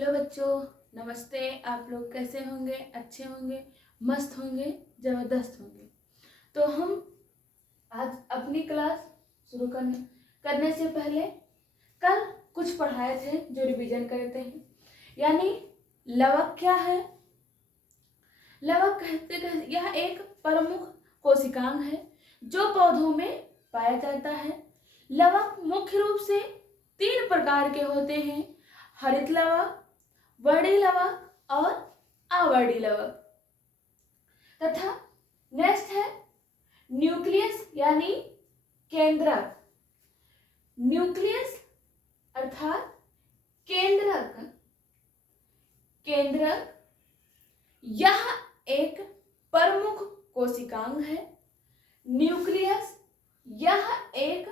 Hello बच्चों, नमस्ते। आप लोग कैसे होंगे? अच्छे होंगे, मस्त होंगे, ज़बरदस्त होंगे। तो हम आज अपनी क्लास शुरू करने से पहले कल कुछ पढ़ाए थे जो रिवीजन करते हैं। यानी लवक क्या है? लवक कहते यह एक प्रमुख कोशिकांग है जो पौधों में पाया जाता है। लवक मुख्य रूप से 3 प्रकार के होते हैं: हरित लवक, वर्णी लवक और अवर्णी लवक। तथा नेक्स्ट है न्यूक्लियस यानी केंद्रक। न्यूक्लियस अर्थात केंद्रक। केंद्रक यह एक प्रमुख कोशिकांग है। न्यूक्लियस यह एक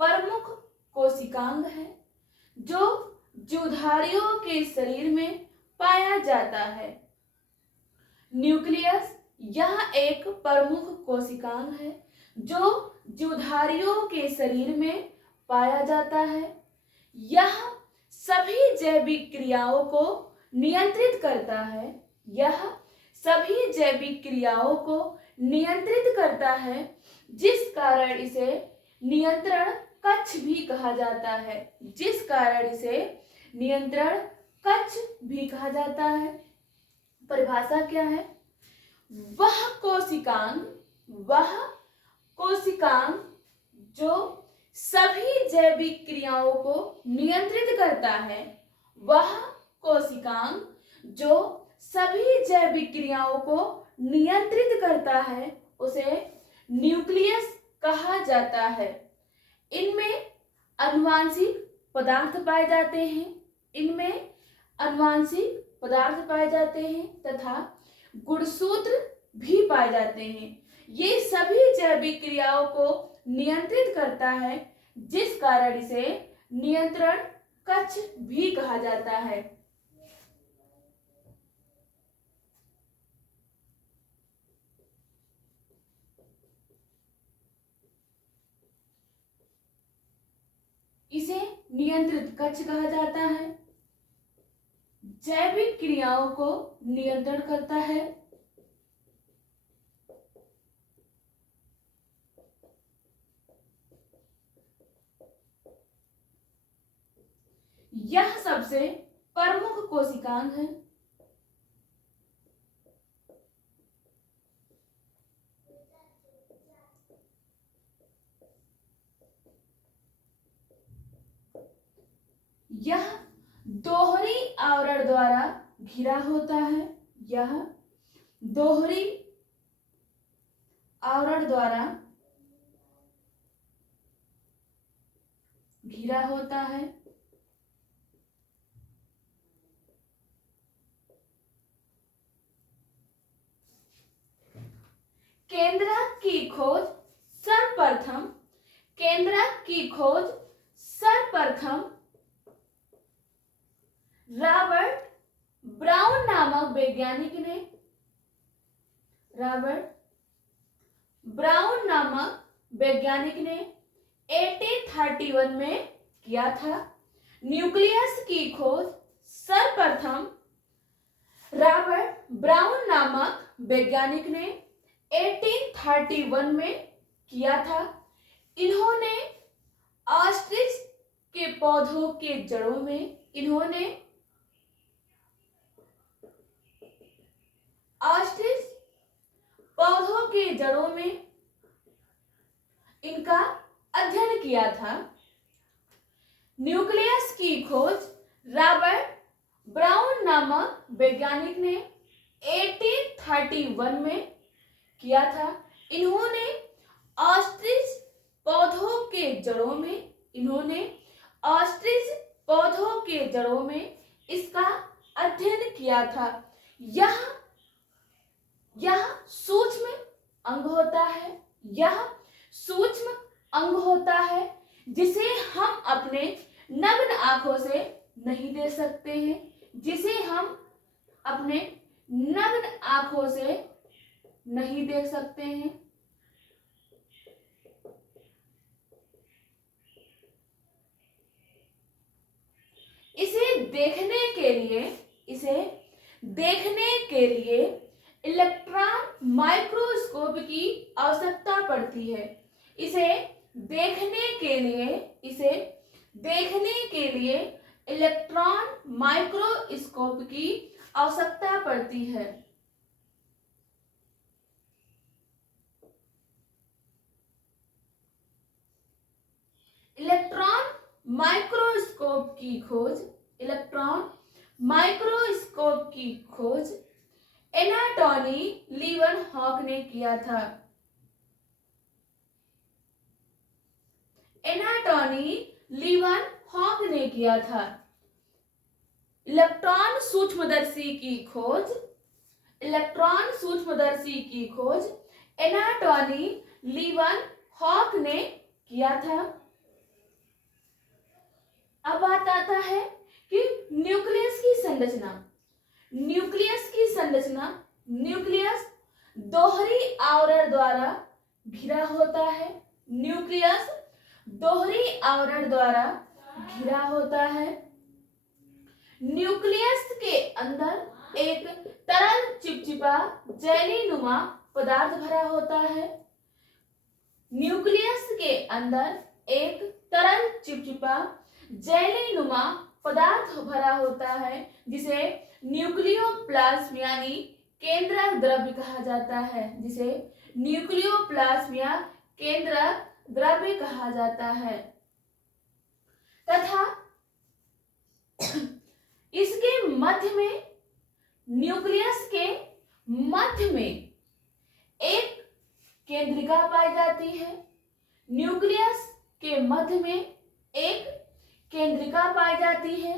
प्रमुख कोशिकांग है जो जीवधारियों के शरीर में पाया जाता है। न्यूक्लियस यह एक प्रमुख कोशिकांग है जो जीवधारियों के शरीर में पाया जाता है। यह सभी जैविक क्रियाओं को नियंत्रित करता है। यह सभी जैविक क्रियाओं को नियंत्रित करता है, जिस कारण इसे नियंत्रण कक्ष भी कहा जाता है। जिस कारण इसे नियंत्रण कक्ष भी कहा जाता है। परिभाषा क्या है? वह कोशिकांग जो सभी जैविक क्रियाओं को नियंत्रित करता है। वह कोशिकांग जो सभी जैविक क्रियाओं को नियंत्रित करता है उसे न्यूक्लियस कहा जाता है। इनमें आनुवांशिक पदार्थ पाए जाते हैं। इनमें आनुवांशिक पदार्थ पाए जाते हैं तथा गुणसूत्र भी पाए जाते हैं। ये सभी जैविक क्रियाओं को नियंत्रित करता है, जिस कारण इसे नियंत्रण कक्ष भी कहा जाता है। इसे नियंत्रित कक्ष कहा जाता है। जैविक क्रियाओं को नियंत्रण करता है। यह सबसे प्रमुख कोशिकांग है। यह दोहरी आवरण द्वारा घिरा होता है। यह दोहरी आवरण द्वारा घिरा होता है। केंद्रक की खोज सर्वप्रथम रॉबर्ट ब्राउन नामक वैज्ञानिक ने 1831 में किया था। न्यूक्लियस की खोज सर्वप्रथम रॉबर्ट ब्राउन नामक वैज्ञानिक ने 1831 में किया था। इन्होंने ऑस्ट्रिच के पौधों के जड़ों में इनका अध्ययन किया था। न्यूक्लियस की खोज रॉबर्ट ब्राउन नामक वैज्ञानिक ने 1831 में किया था। इन्होंने ऑस्ट्रिच पौधों के जड़ों में इसका अध्ययन किया था। यह सूक्ष्म अंग होता है जिसे हम अपने नग्न आंखों से नहीं देख सकते हैं। इसे देखने के लिए इलेक्ट्रॉन माइक्रोस्कोप की आवश्यकता पड़ती है। इसे देखने के लिए इलेक्ट्रॉन माइक्रोस्कोप की आवश्यकता पड़ती है। इलेक्ट्रॉन माइक्रोस्कोप की खोज एनाटॉनी लीवनहॉक ने किया था। इलेक्ट्रॉन सूक्ष्मदर्शी की खोज एनाटॉनी लीवनहॉक ने किया था। अब बात आता है कि न्यूक्लियस की संरचना। न्यूक्लियस दोहरी आवरण द्वारा घिरा होता है। न्यूक्लियस के अंदर एक तरल चिपचिपा जेलीनुमा पदार्थ भरा होता है। जिसे न्यूक्लियोप्लाज्म यानी केंद्रक द्रव्य कहा जाता है। तथा इसके मध्य में न्यूक्लियस के मध्य में एक केंद्रिका पाई जाती है।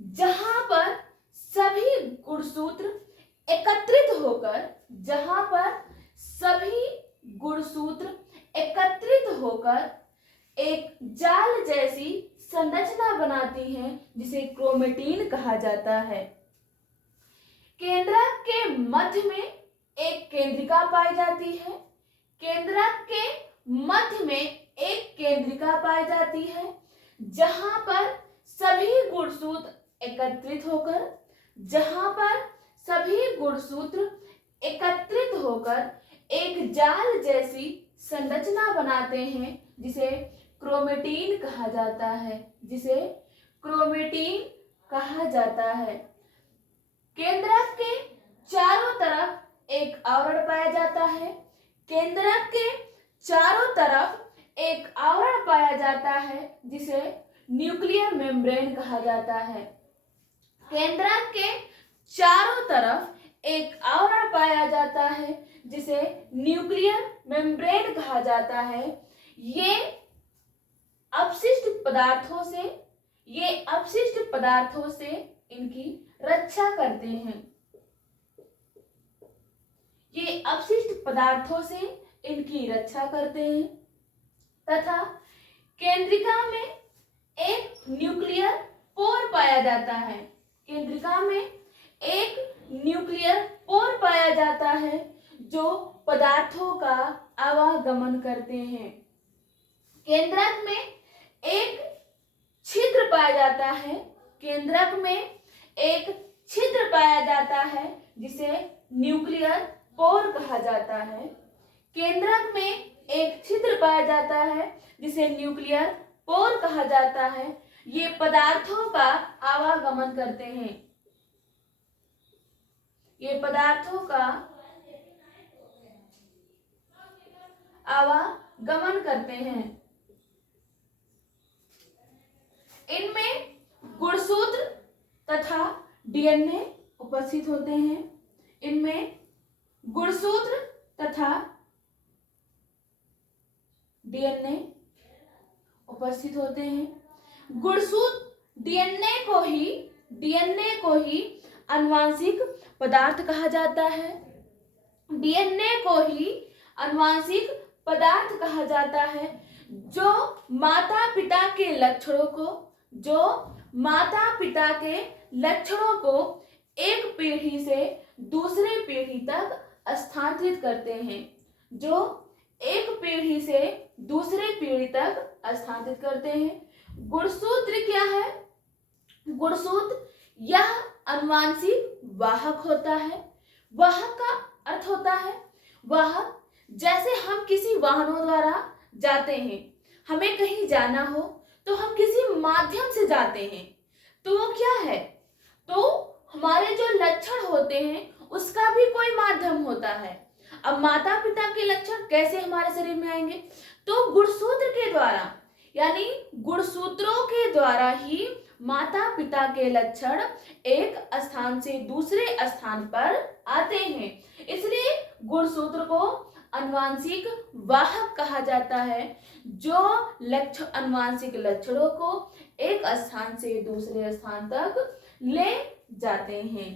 जहां पर सभी गुणसूत्र एकत्रित होकर एक जाल जैसी संरचना बनाती हैं, जिसे क्रोमेटिन कहा जाता है। केंद्रक के मध्य में एक केंद्रिका पाई जाती है, जहां पर सभी गुणसूत्र एकत्रित होकर एक जाल जैसी संरचना बनाते हैं, जिसे क्रोमेटिन कहा जाता है। केंद्रक के चारों तरफ एक आवरण पाया जाता है, जिसे न्यूक्लियर मेम्ब्रेन कहा जाता है। केंद्रक के चारों तरफ एक आवरण पाया जाता है, जिसे न्यूक्लियर मेम्ब्रेन कहा जाता है। ये अपशिष्ट पदार्थों से इनकी रक्षा करते हैं। तथा केंद्रिका में एक न्यूक्लियर पोर पाया जाता है, जो पदार्थों का आवागमन करते हैं। केंद्रक में एक छिद्र पाया जाता है, जिसे न्यूक्लियर पोर कहा जाता है। ये पदार्थों का आवागमन करते हैं। इनमें गुणसूत्र तथा डीएनए उपस्थित होते हैं। गुणसूत्र डीएनए को ही आनुवांशिक पदार्थ कहा जाता है, जो माता पिता के लक्षणों को एक पीढ़ी से दूसरी पीढ़ी तक स्थानांतरित करते हैं। गुणसूत्र क्या है? गुणसूत्र यह अनुवांशिक वाहक होता है। वाहक का अर्थ होता है वाहक, जैसे हम किसी वाहनों द्वारा जाते हैं, हमें कहीं जाना हो तो हम किसी माध्यम से जाते हैं, तो वो क्या है, तो हमारे जो लक्षण होते हैं उसका भी कोई माध्यम होता है। अब माता पिता के लक्षण कैसे हमारे शरीर में आएंगे, तो गुणसूत्र के द्वारा, यानी गुणसूत्रों के द्वारा ही माता पिता के लक्षण एक स्थान से दूसरे स्थान पर आते हैं। इसलिए गुणसूत्र को अनुवांशिक वाहक कहा जाता है, जो अनुवांशिक लक्षणों को एक स्थान से दूसरे स्थान तक ले जाते हैं।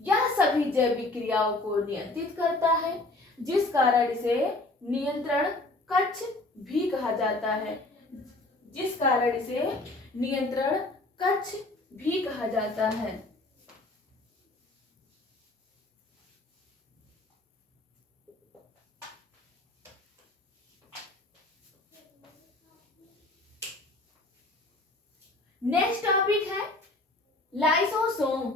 यह सभी जैविक क्रियाओं को नियंत्रित करता है, जिस कारण इसे नियंत्रण कक्ष भी कहा जाता है। जिस कारण इसे नियंत्रण कक्ष भी कहा जाता है। नेक्स्ट टॉपिक है लाइसोसोम।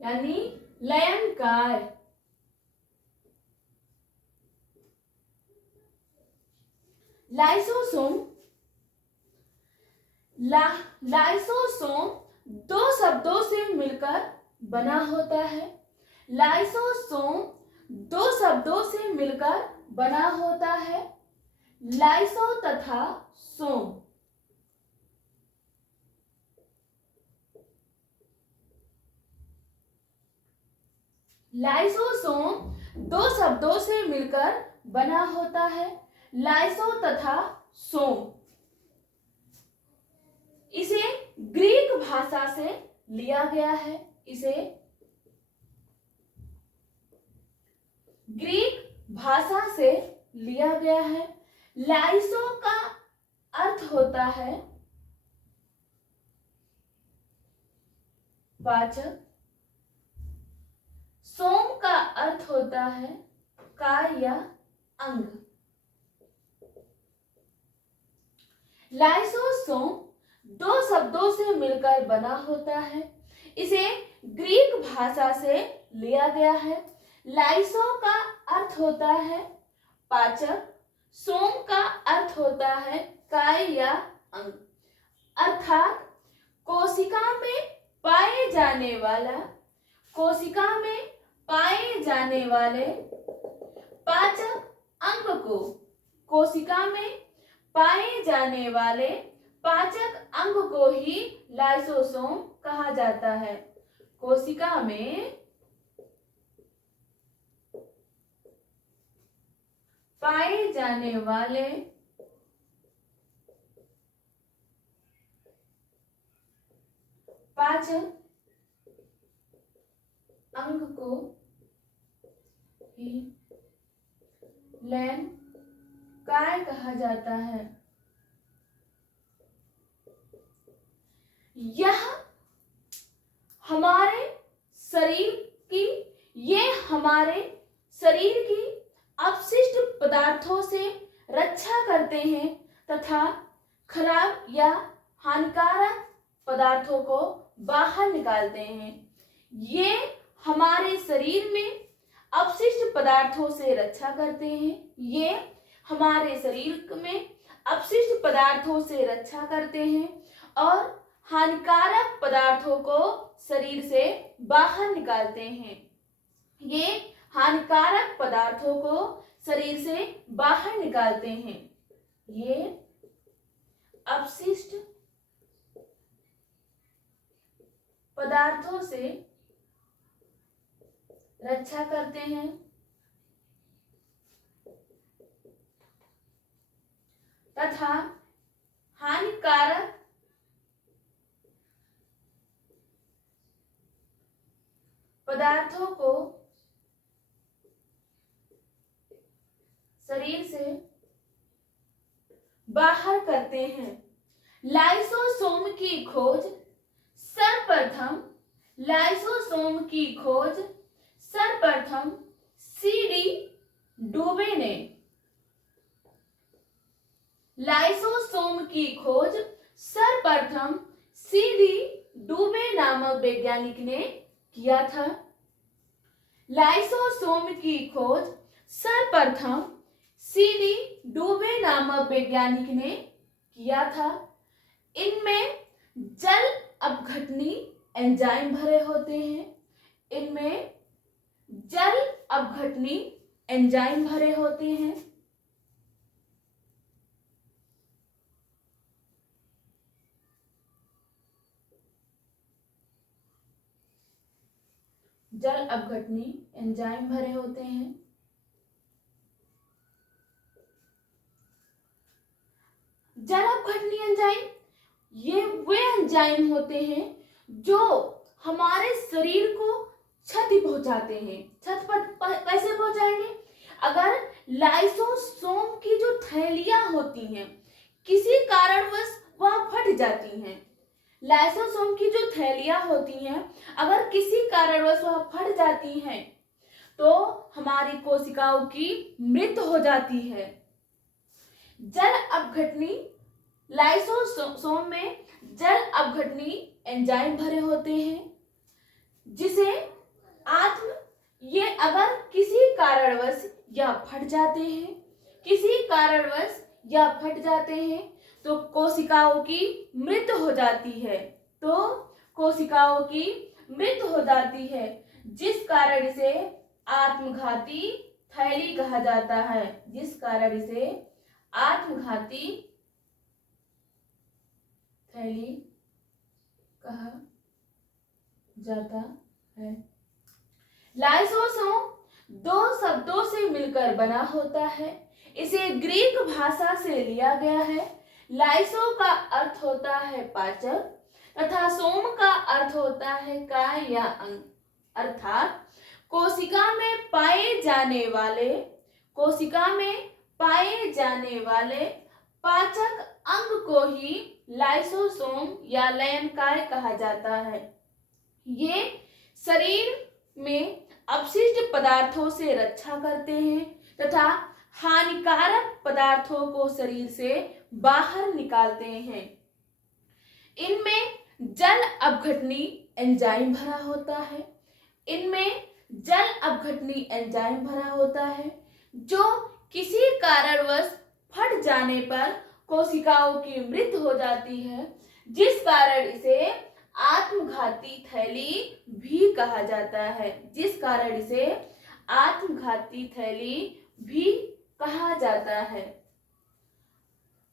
यानी लयनकार। लाइसोसोम लाइसोसोम दो शब्दों से मिलकर बना होता है। लाइसोसोम दो शब्दों से मिलकर बना होता है, लाइसो तथा सोम। लाइसोसोम दो शब्दों से मिलकर बना होता है, लाइसो तथा सोम। इसे ग्रीक भाषा से लिया गया है। इसे ग्रीक भाषा से लिया गया है। लाइसो का अर्थ होता है पाचक, सोम का अर्थ होता है काय या अंग। लाइसोसोम दो शब्दों से मिलकर बना होता है। इसे ग्रीक भाषा से लिया गया है। लाइसो का अर्थ होता है पाचक, सोम का अर्थ होता है काय या अंग। अर्थात कोशिका में पाए जाने वाला, कोशिका में पाए जाने वाले पाचक अंग को, कोशिका में पाए जाने वाले पाचक अंग को ही लाइसोसोम कहा जाता है। कोशिका में पाए जाने वाले पाचक अंग को ही लैन काय कहा जाता है। यह हमारे शरीर की, ये हमारे शरीर की अपशिष्ट पदार्थों से रक्षा करते हैं तथा खराब या हानिकारक पदार्थों को बाहर निकालते हैं। ये हमारे शरीर में अपशिष्ट पदार्थों से रक्षा करते हैं। ये हमारे शरीर में अपशिष्ट पदार्थों से रक्षा करते हैं और हानिकारक पदार्थों को शरीर से बाहर निकालते हैं। ये हानिकारक पदार्थों को शरीर से बाहर निकालते हैं। ये अपशिष्ट पदार्थों से रक्षा करते हैं तथा हानिकारक पदार्थों को शरीर से बाहर करते हैं। लाइसोसोम की खोज सर्वप्रथम, लाइसोसोम की खोज सर्वप्रथम CD डुबे ने लाइसोसोम की खोज सर्वप्रथम सीडी डुबे नामक वैज्ञानिक ने किया था। लाइसोसोम की खोज सर्वप्रथम सीडी डुबे नामक वैज्ञानिक ने किया था। इनमें जल अपघटनी एंजाइम भरे होते हैं। इनमें जल अपघटनी एंजाइम भरे होते हैं। जल अपघटनी एंजाइम भरे होते हैं। जल अपघटनी एंजाइम ये वे एंजाइम होते हैं जो हमारे शरीर को क्षति पहुंचाते हैं। क्षति कैसे पहुंचाएंगे? अगर लाइसोसोम की जो थैलियां होती हैं किसी कारणवश वह फट जाती हैं, लाइसोसोम की जो थैलियां होती हैं अगर किसी कारणवश वह फट जाती हैं तो हमारी कोशिकाओं की मृत्यु हो जाती है। जल अपघटनी लाइसोसोम में जल अपघटनी एंजाइम भरे होते हैं जिसे ये अगर किसी कारणवश या फट जाते हैं, किसी कारणवश या फट जाते हैं तो कोशिकाओं की मृत्यु हो जाती है। तो कोशिकाओं की मृत्यु हो जाती है जिस कारण इसे आत्मघाती थैली कहा जाता है। जिस कारण इसे आत्मघाती थैली कहा जाता है। लाइसोसोम दो शब्दों से मिलकर बना होता है। इसे ग्रीक भाषा से लिया गया है। लाइसो का अर्थ होता है पाचक तथा सोम का अर्थ होता है काय या अंग, अर्थात कोशिका में पाए जाने वाले पाचक अंग को ही लाइसोसोम या लयनकाय कहा जाता है। ये शरीर में अपशिष्ट पदार्थों से रक्षा करते हैं तथा हानिकारक पदार्थों को शरीर से बाहर निकालते हैं। इनमें जल अपघटनी एंजाइम भरा होता है। इनमें जल अपघटनी एंजाइम भरा होता है जो किसी कारणवश फट जाने पर कोशिकाओं की मृत्यु हो जाती है जिस कारण इसे आत्मघाती थैली भी कहा जाता है। जिस कारण इसे आत्मघाती थैली भी कहा जाता है।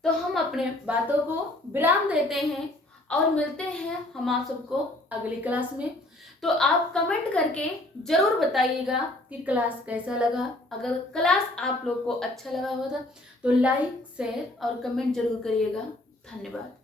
तो हम अपने बातों को विराम देते हैं और मिलते हैं हम आप सबको अगली क्लास में। तो आप कमेंट करके जरूर बताइएगा कि क्लास कैसा लगा। अगर क्लास आप लोग को अच्छा लगा होगा तो लाइक शेयर और कमेंट जरूर करिएगा। धन्यवाद।